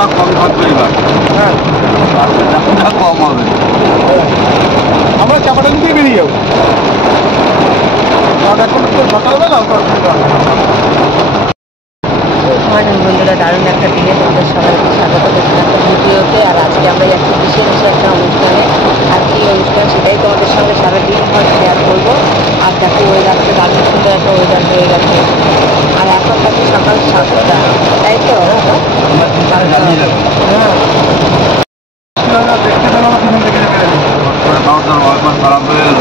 দামটা কম থাকবে এবার। হ্যাঁ, দামটা কম হবে। আমরা চাপাটা দিয়ে বেরিয়ে যাবো, কারণ এখন তো সকালবেলা তো অসুবিধা হবে। বন্ধুরা, দারুণ একটা দিনে তোমাদের সবাইকে স্বাগত করছি একটা ভিডিওতে। আর আজকে আমরা যাচ্ছি বিশেষ একটা অনুষ্ঠানে। আর কি অনুষ্ঠান সেটাই তোমাদের সঙ্গে সারাদিন শেয়ার করবো। আর দেখো ওয়েদারটা দারুণ সুন্দর একটা ওয়েদার হয়ে গেছে। আর এখন দেখো সকাল 7টা, তাই তো? খারাপ হয়ে গেল।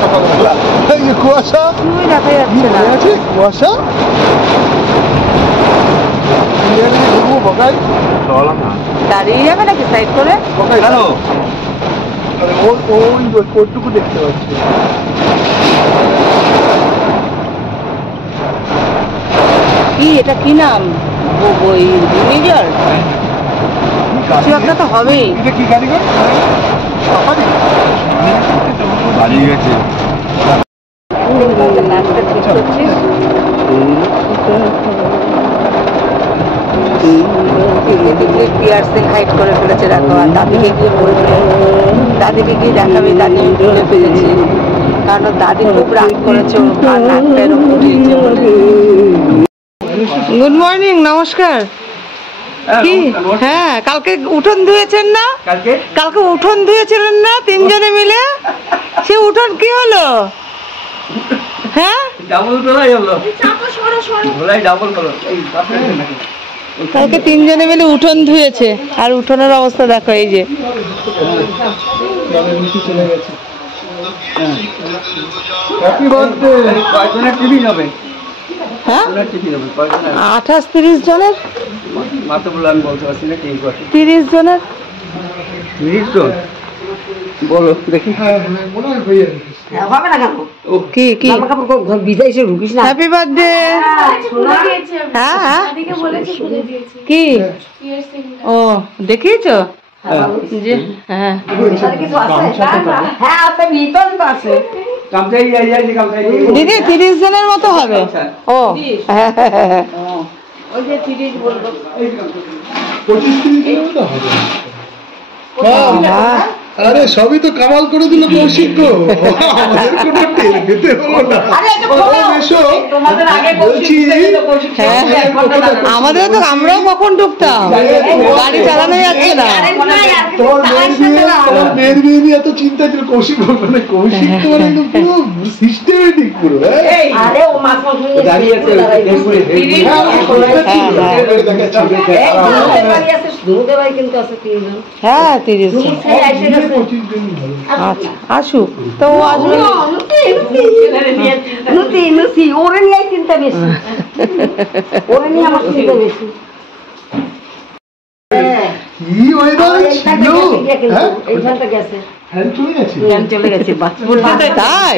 সকালবেলা কুয়াশা দেখা যাচ্ছে না, কুয়াশা দাঁড়িয়ে যাবে নাকি সাইড করে? ওইটুকু দেখতে পাচ্ছি। কি এটা কি নাম? ওই ভিনিগার কিছু একটা তো হবেই। এটা কি গাড়ি গেছে। নাচটা ঠিক করছিস? পিয়ার্সিং হাইট করে ফেলেছে দেখো। আর দাদিকে গিয়ে বলবে, দাদিকে গিয়ে দেখাবে দাদি তুলে ফেলেছি, কারণ দাদি খুব রাগ করেছে আর নাকটা এরকম উঠিয়েছে। গুড মর্নিং, নমস্কার। কি হ্যাঁ, কালকে উঠোন ধুয়েছেন না? কালকে উঠোন ধুয়েছিলেন না তিনজনে মিলে? সে উঠোন কি হলো? হ্যাঁ, কালকে তিনজনে মিলে উঠোন ধুয়েছে। আর উঠোনের অবস্থা দেখো, এই যে হ্যাঁ 28-30 জনের, 30 জনের। বলো দেখি। হবে না কেন? কি কি বিদাইছে রুকিস না। Happy birthday. হ্যাঁ হ্যাঁ, কি ও দেখিয়েছো? যে হ্যাঁ 30 জনের মতো হবে। ও হ্যাঁ হ্যাঁ, আরে সবই তো কামাল করে দিল কৌশিক। আমাদের তো আমরাও কখন ঢুকতাম, গাড়ি চালানো যাচ্ছে না। মেয়ের বিয়ে নিয়ে এত চিন্তা ছিল কৌশিক, মানে কৌশিক তো মানে পুরো সিস্টেমেটিক পুরো। হ্যাঁ 30 জন। আচ্ছা আসুক তো, ও আসবে। ওরে নিয়ে চিন্তা বেশি, ওরে নিয়ে আমার চিন্তা বেশি। চলে গেছে তাই।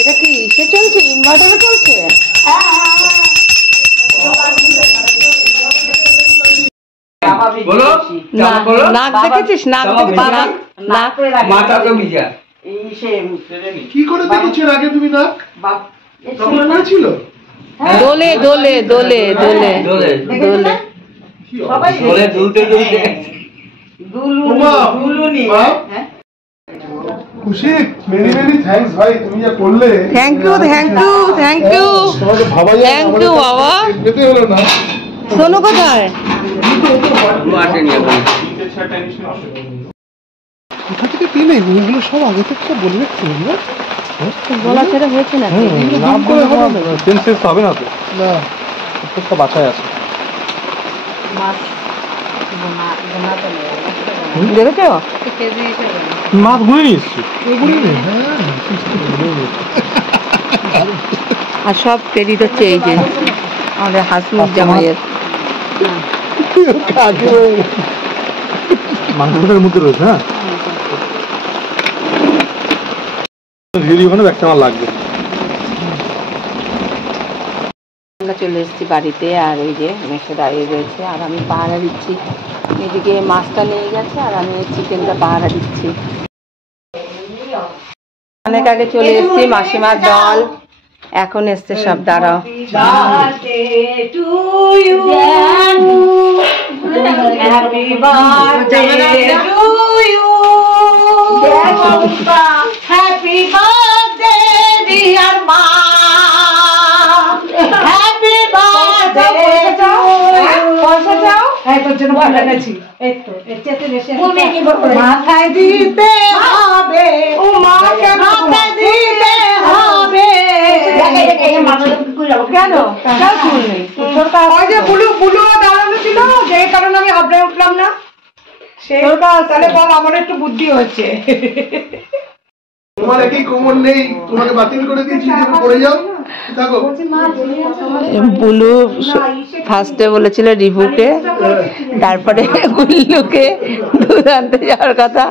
এটা কি সে চলছে, ইনভার্টারে চলছে? নাক দেখেছিস? নাক কি করে দেখেছেন আগে তুমি? নাক ছিল দোলে দোলে দোলে দোলে দোলে খুশিক, মেনি মেনি থ্যাঙ্কস ভাই, তুমি যা করলে। Thank you thank you thank you thank you বাবা। যেতে হলো না। সোনু কোথায়? কোথা থেকে পেলে এগুলো? সব আগে থেকে বলে রাখতে হবে। বলা ছেড়ে হয়েছে না, নাম করে সেন্সেস হবে না তো। না, প্রত্যেকটা বাছাই আছে। দেখেছো মাছ গুনে নিচ্ছি। আর সব ক্রেডিট হচ্ছে এই যে আমাদের হাসমুখ জামাইয়ের। মাংসটার মধ্যে রয়েছে। হ্যাঁ, ভিডিও একটা আমার লাগবে। আমরা চলে এসেছি বাড়িতে, আর এই যে মেসে দাঁড়িয়ে রয়েছে আর আমি পাহারা দিচ্ছি। এদিকে মাছটা নিয়ে গেছে আর আমি চিকেনটা পাহারা দিচ্ছি। অনেক আগে চলে এসেছি, মাসিমার দল এখন এসছে সব। দাঁড়াও, মাথায় দিতে হবে, মাথায় দিতে হবে। কেন ওই যে বুলু বুলু দাঁড়ানো ছিল, যে কারণে আমি হাবড়ে উঠলাম না। তাহলে বল, আমার একটু বুদ্ধি হচ্ছে। তোমার একই কোমর নেই, তোমাকে বাতিল করে দিয়েছি, তুমি পড়ে যাও। দেখো বুলু ফার্স্টে বলেছিল রিভুকে, তারপরে বুল্লুকে দুধ আনতে যাওয়ার কথা।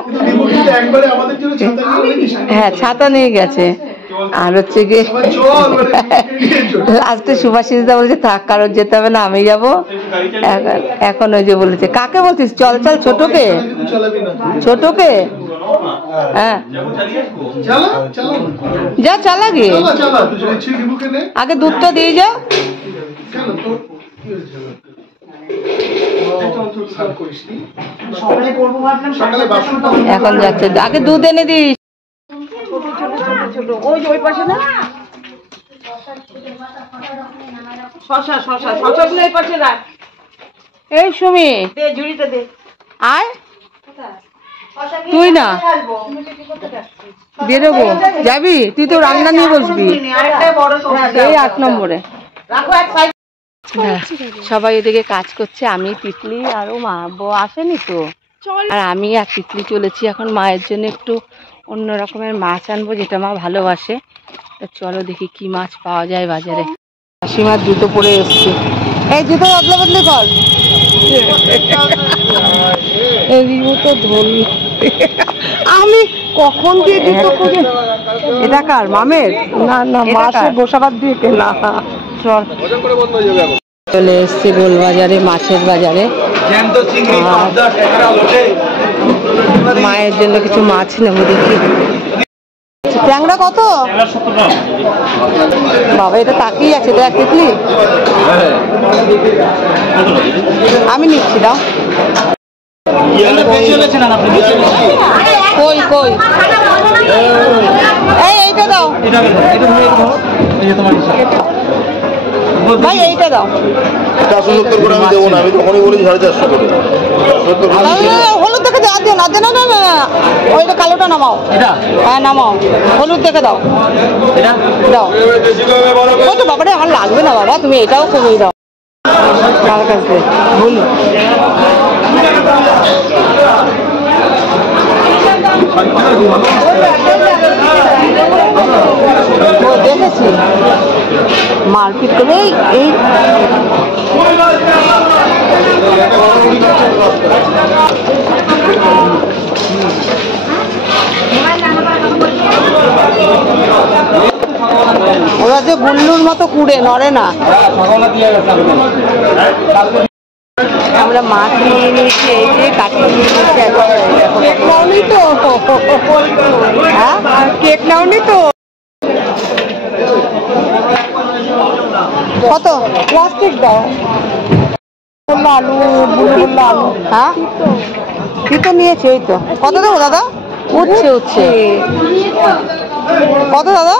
একবারে আমাদের জন্য ছাতা নিয়ে গেছে। হ্যাঁ, ছাতা নিয়ে গেছে। আর হচ্ছে গিয়ে লাস্টে সুভাষিস দা বলছে থাক, কারোর যেতে হবে না, আমি যাবো। এখন ওই যে বলেছে, কাকে বলছিস? চল চল, ছোটকে, ছোটকে। হ্যাঁ, যা চালা গিয়ে, আগে দুধটা দিয়ে যা। এখন যাচ্ছে, আগে দুধ এনে দিস। ওই যে ওই পাশে না শশা, শশা শশাগুলো এই পাশে রাখ। এই সুমি, দে ঝুড়িটা দে। আয় তুই না দিয়ে দেবো, যাবি তুই? তো রান্না নিয়ে বসবি এই 8 নম্বরে। সবাই এদিকে কাজ করছে, আমি তিতলি আর ও মা আসেনি তো, আর আমি আর তিতলি চলেছি এখন মায়ের জন্য একটু অন্য রকমের মাছ আনবো, যেটা মা ভালোবাসে। চলো দেখি কি মাছ পাওয়া যায় বাজারে। মাসিমার জুতো পরে এসছে, এই জুতো বদলা বদলি কর। তো ধরল, আমি কখন দিয়ে জুতো পরে। এটা কার? মামের? না না, মাছের বসাবার দিয়ে কেনা। চল, চলে এসছি গোলবাজারে, মাছের বাজারে। মায়ের জন্য কিছু মাছ নেবো, দেখি। ট্যাংরা কত বাবা? এটা তাকিয়ে আছে, দেখ দেখলি। আমি নিচ্ছি, দাও। কই কই, এইটা দাও ভাই, এইটা দাও। হলুদ দেখে দাও, না না না না, ওইটা কালোটা নামাও। হ্যাঁ নামাও, হলুদ দেখে দাও, দাও। ওই তো বাবারে, আমার লাগবে না বাবা, তুমি এটাও কমিয়ে দাও। কার কাছে ভুল দেখেছি, মারপিট করে। এই ওরা যে গুল্লুর মতো কুড়ে নড়ে না। আমরা মাছ নিয়ে নিয়েছি, এই যে কাটিয়ে নিয়ে নিয়েছি। কেক নাওনি তো? হ্যাঁ, কেক নাওনি তো? কত? প্লাস্টিক দাও। আলু, বুলবুল আলু। হ্যাঁ, কি তো নিয়েছে? এই তো। কত দেবো দাদা? উঠছে উঠছে। কত দাদা?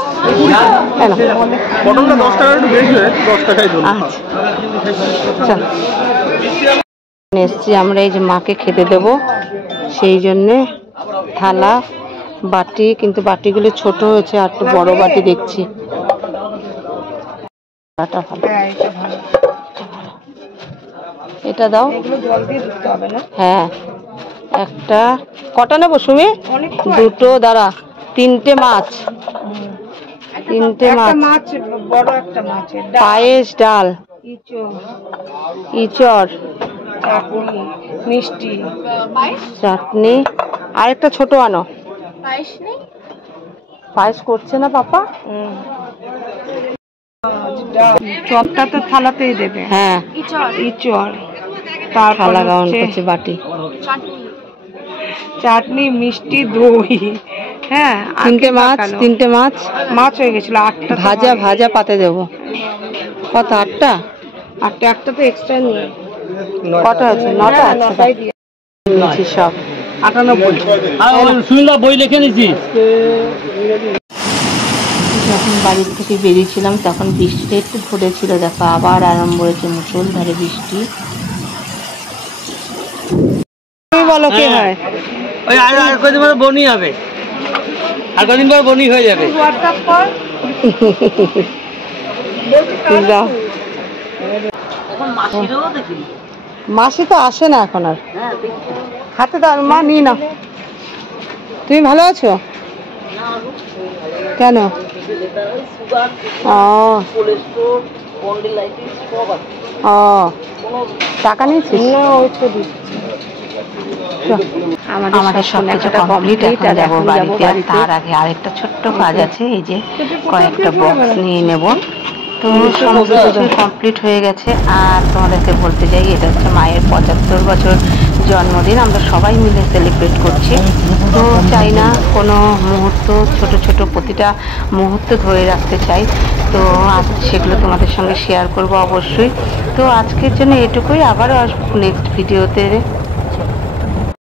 পটলটা 10 টাকা একটু বেশি, 10 টাকাই ধরুন। আচ্ছা, এসছি আমরা এই যে মাকে খেতে দেবো, সেই জন্যে থালা বাটি, কিন্তু বাটিগুলো ছোট হয়েছে, আর একটু বড় বাটি দেখছি। এটা দাও। হ্যাঁ, একটা। কটা নেবো সুমি? দুটো, দাঁড়া। 3টে মাছ, 3টে মাছ, বড় একটা মাছ, পায়েস, ডাল, ইচড়, মিষ্টি, চাটনি, আর একটা ছোট আনো। পায়েস করছে না পাপা? চপটা তো থালাতেই দেবে। হ্যাঁ, ইচড়, তারপর থালা গ্রহণ হচ্ছে করছে বাটি। চাটনি, মিষ্টি, দই। হ্যাঁ, তিনটে আগে মাছ, পাকানো। তিনটে মাছ, মাছ হয়ে গেছিল 8টা। ভাজা ভাজা পাতে দেবো। কত, 8টা? 8টা, একটা তো এক্সট্রা নিয়ে। কটা আছে? 9টা আছে। 9টাই দিয়ে নিয়েছি সব। 98। সুন্দর বই লিখে নিছি। যখন বাড়ির থেকে বেরিয়েছিলাম তখন বৃষ্টিটা একটু ধরেছিল, দেখো আবার আরম্ভ হয়েছে মুষলধারে বৃষ্টি। তুমি বলো কি হয়? ওই আর কদিন পরে বনি হবে, আর কদিন পর বনি হয়ে যাবে। হোয়াটসঅ্যাপ কর। যাও। মাসি তো আসে না এখন আর। হাতে দাও মা, নিয়ে না। তুমি ভালো আছো? কেন? ও ও, টাকা নিয়েছিস? না, ওই তো দিচ্ছি। আমাদের সব কিছু কমপ্লিট, এখন যাবো বাড়িতে। আর তার আগে আরেকটা ছোট্ট কাজ আছে, এই যে কয়েকটা বক্স নিয়ে নেব। তো সমস্ত কিছু কমপ্লিট হয়ে গেছে। আর তোমাদেরকে বলতে চাই, এটা হচ্ছে মায়ের 75 বছর জন্মদিন, আমরা সবাই মিলে সেলিব্রেট করছি। তো চাই না কোনো মুহূর্ত, ছোট ছোট প্রতিটা মুহূর্ত ধরে রাখতে চাই। তো আজ সেগুলো তোমাদের সঙ্গে শেয়ার করব অবশ্যই। তো আজকের জন্য এটুকুই, আবারও আসবো নেক্সট ভিডিওতে।